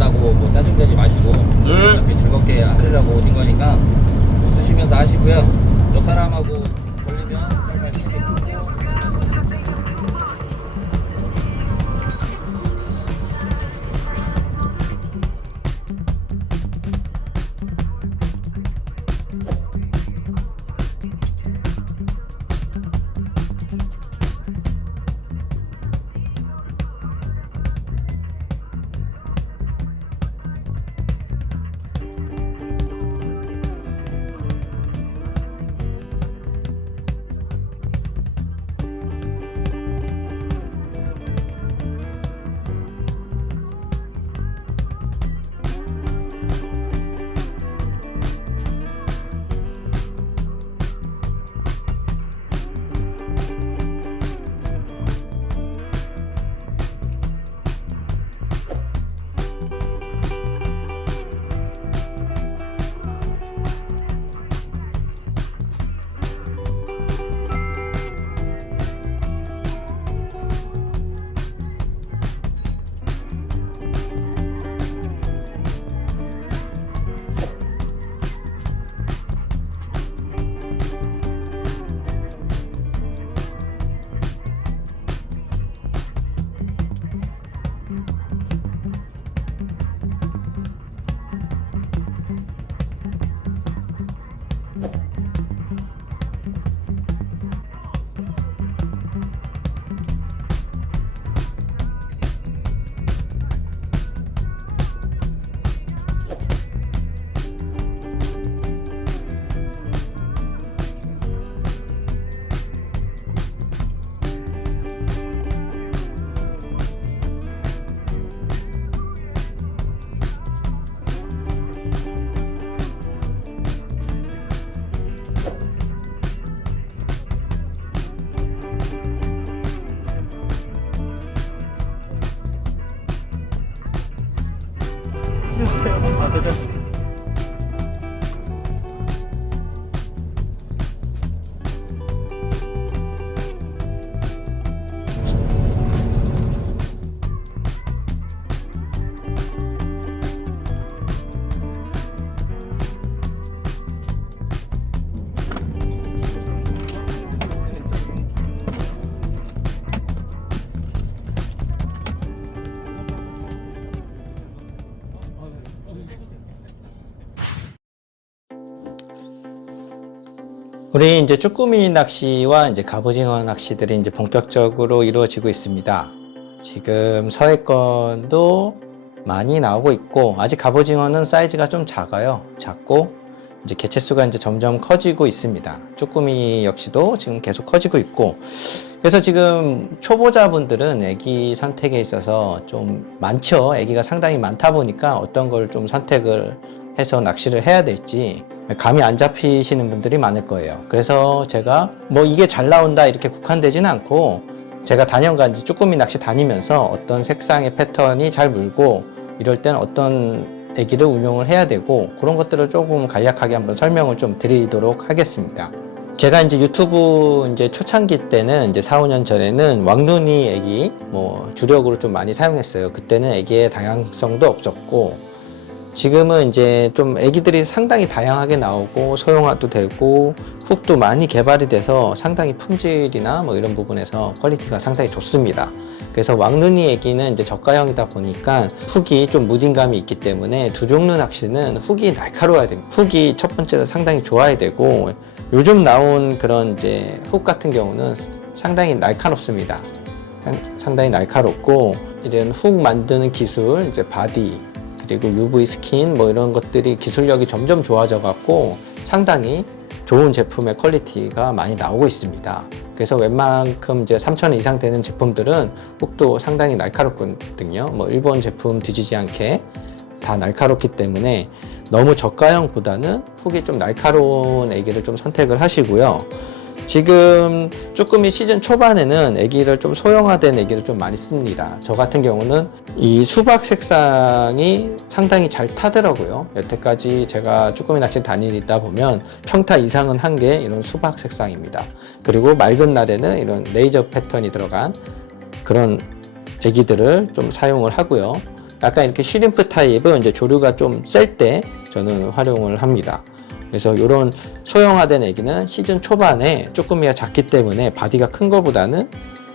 온다고 뭐 짜증내지 마시고 어차피 즐겁게 하려고 오신 거니까 웃으시면서 하시고요. 옆 사람하고 걸리면 빨리 크게 끄고. 우리 이제 쭈꾸미 낚시와 이제 갑오징어 낚시들이 이제 본격적으로 이루어지고 있습니다. 지금 서해권도 많이 나오고 있고, 아직 갑오징어는 사이즈가 좀 작아요. 작고, 이제 개체수가 이제 점점 커지고 있습니다. 쭈꾸미 역시도 지금 계속 커지고 있고, 그래서 지금 초보자분들은 애기 선택에 있어서 좀 많죠. 애기가 상당히 많다 보니까 어떤 걸 좀 선택을 해서 낚시를 해야 될지 감이 안 잡히시는 분들이 많을 거예요. 그래서 제가 뭐 이게 잘 나온다 이렇게 국한되지는 않고, 제가 다년간 이제 쭈꾸미 낚시 다니면서 어떤 색상의 패턴이 잘 물고 이럴 땐 어떤 애기를 운용을 해야 되고, 그런 것들을 조금 간략하게 한번 설명을 좀 드리도록 하겠습니다. 제가 이제 유튜브 이제 초창기 때는 이제 4, 5년 전에는 왕눈이 애기 뭐 주력으로 좀 많이 사용했어요. 그때는 애기의 다양성도 없었고, 지금은 이제 좀 애기들이 상당히 다양하게 나오고 소형화도 되고 훅도 많이 개발이 돼서 상당히 품질이나 뭐 이런 부분에서 퀄리티가 상당히 좋습니다. 그래서 왕눈이 애기는 이제 저가형이다 보니까 훅이 좀 무딘감이 있기 때문에 두 종류 낚시는 훅이 날카로워야 됩니다. 훅이 첫 번째로 상당히 좋아야 되고, 요즘 나온 그런 이제 훅 같은 경우는 상당히 날카롭습니다. 상당히 날카롭고, 이런 훅 만드는 기술, 이제 바디 그리고 UV 스킨 뭐 이런 것들이 기술력이 점점 좋아져 갖고 상당히 좋은 제품의 퀄리티가 많이 나오고 있습니다. 그래서 웬만큼 이제 3,000원 이상 되는 제품들은 훅도 상당히 날카롭거든요. 뭐 일본 제품 뒤지지 않게 다 날카롭기 때문에 너무 저가형보다는 훅이 좀 날카로운 애기를 좀 선택을 하시고요. 지금 쭈꾸미 시즌 초반에는 애기를 좀 소형화된 애기를 좀 많이 씁니다. 저 같은 경우는 이 수박 색상이 상당히 잘 타더라고요. 여태까지 제가 쭈꾸미 낚시 다니다 보면 평타 이상은 한 게 이런 수박 색상입니다. 그리고 맑은 날에는 이런 레이저 패턴이 들어간 그런 애기들을 좀 사용을 하고요. 약간 이렇게 쉬림프 타입은 이제 조류가 좀 셀 때 저는 활용을 합니다. 그래서 이런 소형화된 애기는 시즌 초반에 쭈꾸미가 작기 때문에 바디가 큰 거보다는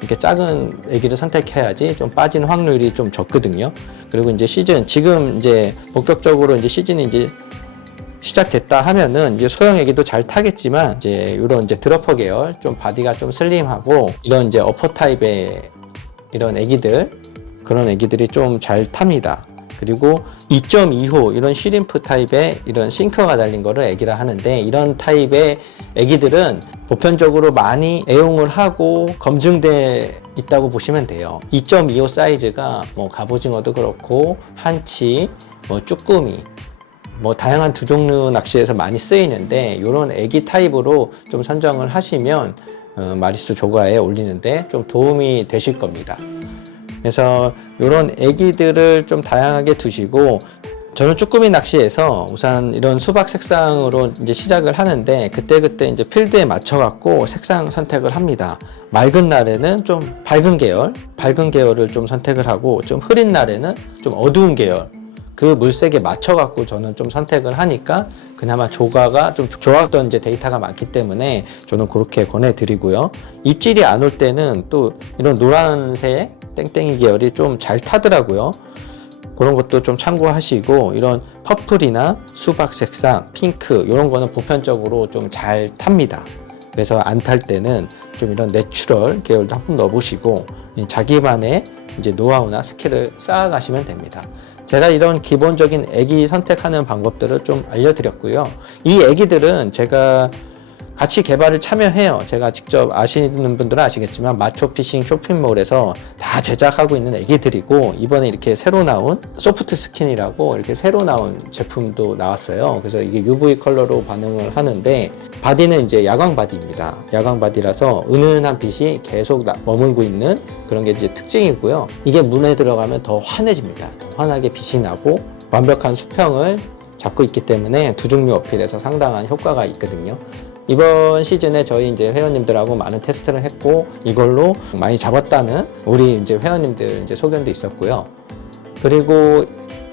이렇게 작은 애기를 선택해야지 좀 빠진 확률이 좀 적거든요. 그리고 이제 지금 이제 본격적으로 이제 시즌이 이제 시작됐다 하면은 이제 소형 애기도 잘 타겠지만 이제 이런 이제 드러퍼 계열 좀 바디가 좀 슬림하고 이런 이제 어퍼 타입의 이런 애기들 그런 애기들이 좀 잘 탑니다. 그리고 2.2호 이런 쉬림프 타입의 이런 싱크가 달린 거를 애기라 하는데 이런 타입의 애기들은 보편적으로 많이 애용을 하고 검증돼 있다고 보시면 돼요. 2.25 사이즈가 뭐 갑오징어도 그렇고 한치, 뭐 쭈꾸미 뭐 다양한 두 종류 낚시에서 많이 쓰이는데 이런 애기 타입으로 좀 선정을 하시면 마리수 조과에 올리는데 좀 도움이 되실 겁니다. 그래서 이런 애기들을 좀 다양하게 두시고 저는 쭈꾸미 낚시에서 우선 이런 수박 색상으로 이제 시작을 하는데 그때그때 이제 필드에 맞춰 갖고 색상 선택을 합니다. 맑은 날에는 좀 밝은 계열을 좀 선택을 하고 좀 흐린 날에는 좀 어두운 계열 그 물색에 맞춰 갖고 저는 좀 선택을 하니까 그나마 조과가 좀 좋았던 이제 데이터가 많기 때문에 저는 그렇게 권해드리고요. 입질이 안 올 때는 또 이런 노란색 땡땡이 계열이 좀 잘 타더라고요. 그런 것도 좀 참고하시고 이런 퍼플이나 수박 색상, 핑크 이런 거는 보편적으로 좀 잘 탑니다. 그래서 안 탈 때는 좀 이런 내추럴 계열도 한번 넣어보시고 자기만의 이제 노하우나 스킬을 쌓아가시면 됩니다. 제가 이런 기본적인 애기 선택하는 방법들을 좀 알려드렸고요. 이 애기들은 제가 같이 개발을 참여해요. 제가 직접 아시는 분들은 아시겠지만 마초피싱 쇼핑몰에서 다 제작하고 있는 애기들이고 이번에 이렇게 새로 나온 소프트 스킨이라고 이렇게 새로 나온 제품도 나왔어요. 그래서 이게 UV 컬러로 반응을 하는데 바디는 이제 야광 바디입니다. 야광 바디라서 은은한 빛이 계속 머물고 있는 그런 게 이제 특징이고요. 이게 물에 들어가면 더 환해집니다. 더 환하게 빛이 나고 완벽한 수평을 잡고 있기 때문에 두 종류 어필에서 상당한 효과가 있거든요. 이번 시즌에 저희 이제 회원님들하고 많은 테스트를 했고 이걸로 많이 잡았다는 우리 이제 회원님들 이제 소견도 있었고요. 그리고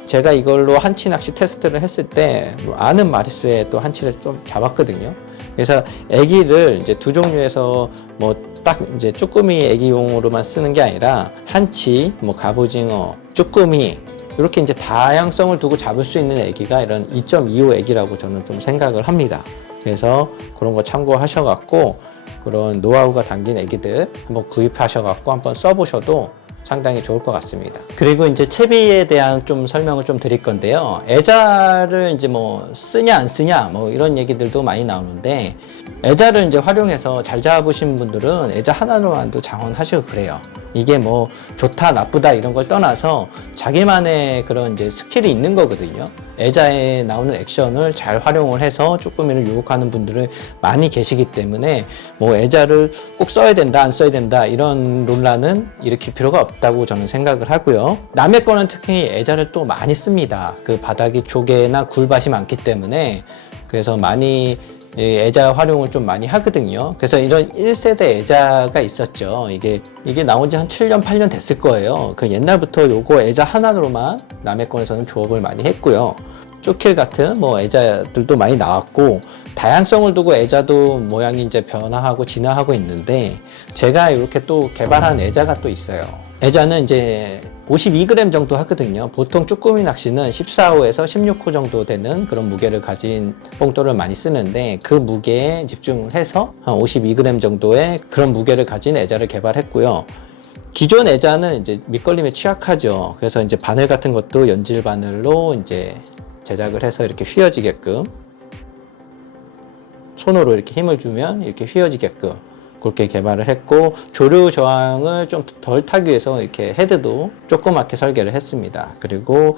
제가 이걸로 한치 낚시 테스트를 했을 때 아는 마리수의 또 한치를 좀 잡았거든요. 그래서 애기를 이제 두 종류에서 뭐 딱 이제 쭈꾸미 애기용으로만 쓰는 게 아니라 한치, 뭐 갑오징어, 쭈꾸미 이렇게 이제 다양성을 두고 잡을 수 있는 애기가 이런 2.25 애기라고 저는 좀 생각을 합니다. 그래서 그런 거 참고하셔갖고 그런 노하우가 담긴 애기들 한번 구입하셔갖고 한번 써보셔도 상당히 좋을 것 같습니다. 그리고 이제 채비에 대한 좀 설명을 좀 드릴 건데요. 애자를 이제 뭐 쓰냐 안 쓰냐 뭐 이런 얘기들도 많이 나오는데 애자를 이제 활용해서 잘 잡으신 분들은 애자 하나로만도 장원하시고 그래요. 이게 뭐 좋다 나쁘다 이런 걸 떠나서 자기만의 그런 이제 스킬이 있는 거거든요. 애자에 나오는 액션을 잘 활용을 해서 쭈꾸미를 유혹하는 분들이 많이 계시기 때문에 뭐 애자를 꼭 써야 된다 안 써야 된다 이런 논란은 일으킬 필요가 없다고 저는 생각을 하고요. 남의 거는 특히 애자를 또 많이 씁니다. 그 바닥이 조개나 굴밭이 많기 때문에 그래서 많이 애자 활용을 좀 많이 하거든요. 그래서 이런 1세대 애자가 있었죠. 이게 나온 지 한 7년, 8년 됐을 거예요. 그 옛날부터 요거 애자 하나로만 남의 건에서는 조업을 많이 했고요. 쭈킬 같은 뭐 애자들도 많이 나왔고, 다양성을 두고 애자도 모양이 이제 변화하고 진화하고 있는데, 제가 이렇게 또 개발한 애자가 또 있어요. 애자는 이제 52g 정도 하거든요. 보통 쭈꾸미 낚시는 14호에서 16호 정도 되는 그런 무게를 가진 뽕돌을 많이 쓰는데 그 무게에 집중을 해서 한 52g 정도의 그런 무게를 가진 애자를 개발했고요. 기존 애자는 이제 밑걸림에 취약하죠. 그래서 이제 바늘 같은 것도 연질 바늘로 이제 제작을 해서 이렇게 휘어지게끔 손으로 이렇게 힘을 주면 이렇게 휘어지게끔 그렇게 개발을 했고, 조류 저항을 좀 덜 타기 위해서 이렇게 헤드도 조그맣게 설계를 했습니다. 그리고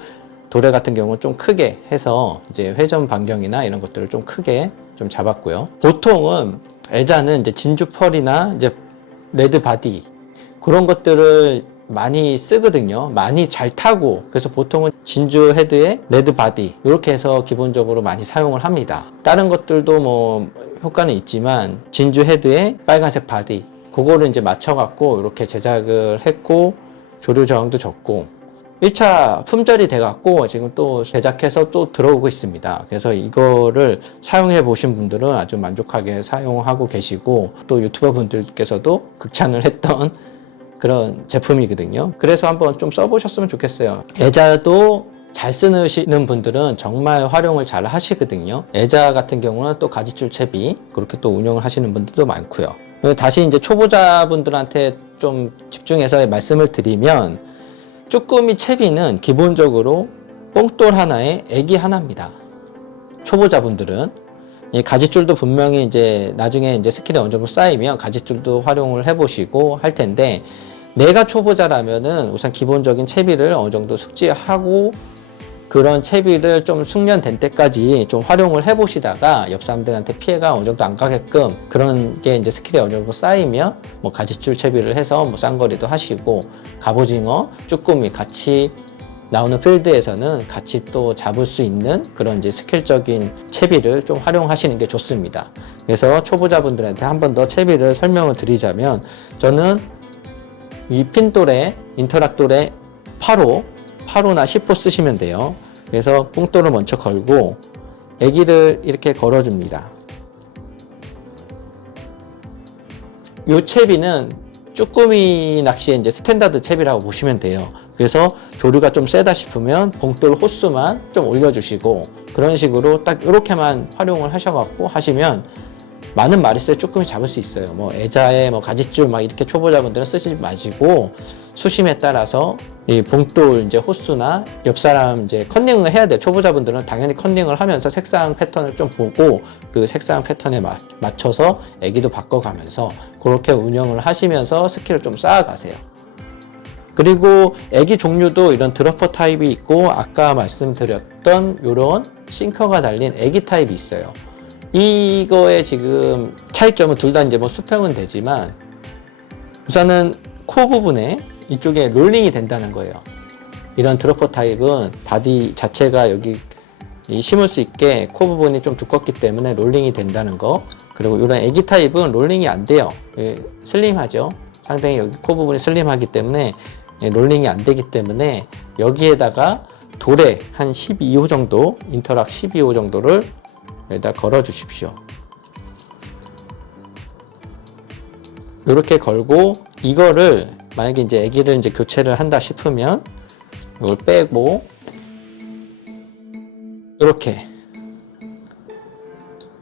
도래 같은 경우는 좀 크게 해서 이제 회전 반경이나 이런 것들을 좀 크게 좀 잡았고요. 보통은 애자는 이제 진주 펄이나 이제 레드 바디 그런 것들을 많이 쓰거든요. 많이 잘 타고, 그래서 보통은 진주 헤드에 레드 바디 이렇게 해서 기본적으로 많이 사용을 합니다. 다른 것들도 뭐 효과는 있지만 진주 헤드에 빨간색 바디 그거를 이제 맞춰 갖고 이렇게 제작을 했고, 조류 저항도 적고 1차 품절이 돼갖고 지금 또 제작해서 또 들어오고 있습니다. 그래서 이거를 사용해 보신 분들은 아주 만족하게 사용하고 계시고 또 유튜버 분들께서도 극찬을 했던 그런 제품이거든요. 그래서 한번 좀 써보셨으면 좋겠어요. 애자도 잘 쓰시는 분들은 정말 활용을 잘 하시거든요. 애자 같은 경우는 또 가지줄 채비 그렇게 또 운영을 하시는 분들도 많고요. 다시 이제 초보자분들한테 좀 집중해서 말씀을 드리면 쭈꾸미 채비는 기본적으로 뽕돌 하나에 애기 하나입니다. 초보자분들은 이 가지줄도 분명히 이제 나중에 이제 스킬이 어느 정도 쌓이면 가지줄도 활용을 해보시고 할 텐데 내가 초보자라면은 우선 기본적인 채비를 어느 정도 숙지하고 그런 채비를 좀 숙련된 때까지 좀 활용을 해보시다가 옆 사람들한테 피해가 어느 정도 안 가게끔 그런 게 이제 스킬이 어느 정도 쌓이면 뭐 가지줄 채비를 해서 뭐 쌍거리도 하시고 갑오징어, 쭈꾸미 같이 나오는 필드에서는 같이 또 잡을 수 있는 그런 이제 스킬적인 채비를 좀 활용하시는 게 좋습니다. 그래서 초보자분들한테 한 번 더 채비를 설명을 드리자면 저는 이 핀돌에 인터락돌에 8호나 10호 쓰시면 돼요. 그래서 뽕돌을 먼저 걸고 애기를 이렇게 걸어줍니다. 이 채비는 쭈꾸미 낚시의 이제 스탠다드 채비라고 보시면 돼요. 그래서 조류가 좀 세다 싶으면 봉돌 호수만 좀 올려주시고 그런 식으로 딱 이렇게만 활용을 하셔갖고 하시면 많은 마리수의 쭈꾸미 잡을 수 있어요. 뭐 애자에 뭐 가지줄 막 이렇게 초보자분들은 쓰지 마시고 수심에 따라서 이 봉돌 이제 호수나 옆 사람 이제 컨닝을 해야 돼요. 초보자분들은 당연히 컨닝을 하면서 색상 패턴을 좀 보고 그 색상 패턴에 맞춰서 애기도 바꿔가면서 그렇게 운영을 하시면서 스킬을 좀 쌓아가세요. 그리고 애기 종류도 이런 드러퍼 타입이 있고 아까 말씀드렸던 이런 싱커가 달린 애기 타입이 있어요. 이거의 지금 차이점은 둘 다 이제 뭐 수평은 되지만 우선은 코 부분에 이쪽에 롤링이 된다는 거예요. 이런 드러퍼 타입은 바디 자체가 여기 심을 수 있게 코 부분이 좀 두껍기 때문에 롤링이 된다는 거. 그리고 이런 애기 타입은 롤링이 안 돼요. 슬림하죠. 상당히 여기 코 부분이 슬림하기 때문에 롤링이 안 되기 때문에 여기에다가 돌에 한 12호 정도, 인터락 12호 정도를 여기다 걸어 주십시오. 이렇게 걸고 이거를 만약에 이제 애기를 이제 교체를 한다 싶으면 이걸 빼고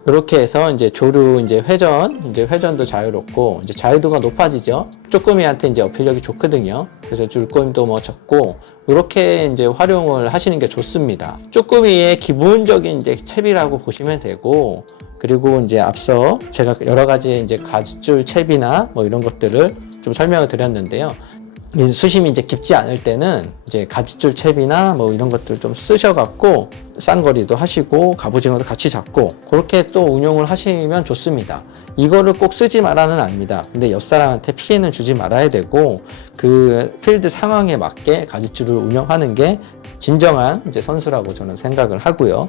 이렇게 해서 이제 조류 이제 회전도 자유롭고 이제 자유도가 높아지죠. 쭈꾸미한테 이제 어필력이 좋거든요. 그래서 줄거임도 뭐 적고 이렇게 이제 활용을 하시는 게 좋습니다. 쭈꾸미의 기본적인 이제 채비라고 보시면 되고 그리고 이제 앞서 제가 여러 가지 이제 가지줄 채비나 뭐 이런 것들을 좀 설명을 드렸는데요. 수심이 이제 깊지 않을 때는 이제 가지줄 채비나 뭐 이런 것들 좀 쓰셔갖고 쌍거리도 하시고 갑오징어도 같이 잡고 그렇게 또 운용을 하시면 좋습니다. 이거를 꼭 쓰지 말아는 아닙니다. 근데 옆 사람한테 피해는 주지 말아야 되고 그 필드 상황에 맞게 가지줄을 운영하는 게 진정한 이제 선수라고 저는 생각을 하고요.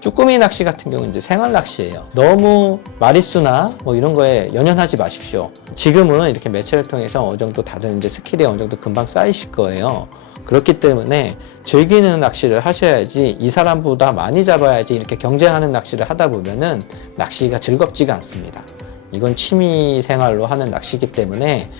쭈꾸미 낚시 같은 경우는 이제 생활 낚시예요. 너무 마리수나 뭐 이런 거에 연연하지 마십시오. 지금은 이렇게 매체를 통해서 어느 정도 다들 이제 스킬이 어느 정도 금방 쌓이실 거예요. 그렇기 때문에 즐기는 낚시를 하셔야지 이 사람보다 많이 잡아야지 이렇게 경쟁하는 낚시를 하다 보면은 낚시가 즐겁지가 않습니다. 이건 취미 생활로 하는 낚시이기 때문에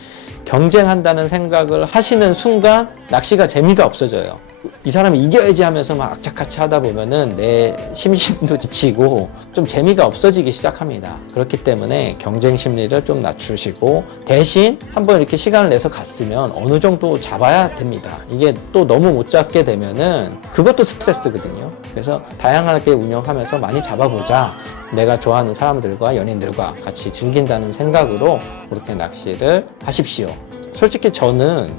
경쟁한다는 생각을 하시는 순간 낚시가 재미가 없어져요. 이 사람이 이겨야지 하면서 막 악착같이 하다 보면은 내 심신도 지치고 좀 재미가 없어지기 시작합니다. 그렇기 때문에 경쟁 심리를 좀 낮추시고 대신 한번 이렇게 시간을 내서 갔으면 어느 정도 잡아야 됩니다. 이게 또 너무 못 잡게 되면은 그것도 스트레스거든요. 그래서 다양하게 운영하면서 많이 잡아보자. 내가 좋아하는 사람들과 연인들과 같이 즐긴다는 생각으로 그렇게 낚시를 하십시오. 솔직히 저는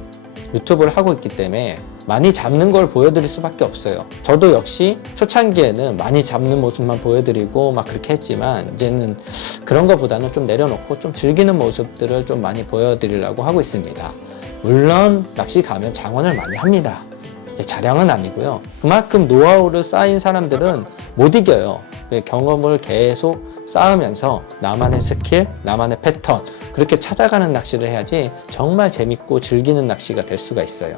유튜브를 하고 있기 때문에 많이 잡는 걸 보여드릴 수밖에 없어요. 저도 역시 초창기에는 많이 잡는 모습만 보여드리고 막 그렇게 했지만 이제는 그런 것보다는 좀 내려놓고 좀 즐기는 모습들을 좀 많이 보여드리려고 하고 있습니다. 물론 낚시 가면 장원을 많이 합니다. 자량은 아니고요. 그만큼 노하우를 쌓인 사람들은 못 이겨요. 경험을 계속 쌓으면서 나만의 스킬, 나만의 패턴 그렇게 찾아가는 낚시를 해야지 정말 재밌고 즐기는 낚시가 될 수가 있어요.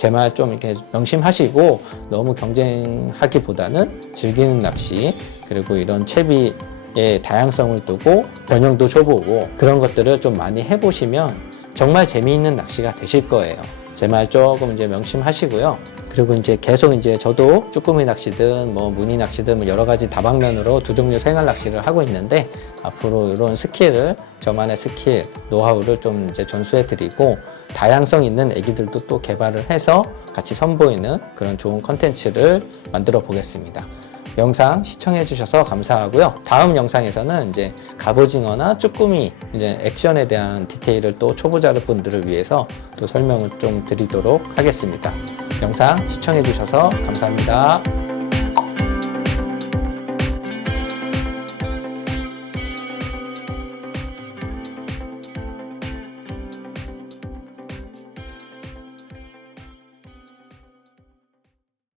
제 말 좀 이렇게 명심하시고 너무 경쟁하기보다는 즐기는 낚시 그리고 이런 채비의 다양성을 두고 변형도 줘보고 그런 것들을 좀 많이 해보시면 정말 재미있는 낚시가 되실 거예요. 제 말 조금 이제 명심하시고요. 그리고 이제 계속 이제 저도 쭈꾸미 낚시든 뭐 무늬 낚시든 뭐 여러 가지 다방면으로 두 종류 생활 낚시를 하고 있는데 앞으로 이런 스킬을 저만의 스킬, 노하우를 좀 이제 전수해 드리고 다양성 있는 애기들도 또 개발을 해서 같이 선보이는 그런 좋은 컨텐츠를 만들어 보겠습니다. 영상 시청해 주셔서 감사하고요. 다음 영상에서는 이제 갑오징어나 쭈꾸미 이제 액션에 대한 디테일을 또 초보자 분들을 위해서 또 설명을 좀 드리도록 하겠습니다. 영상 시청해 주셔서 감사합니다.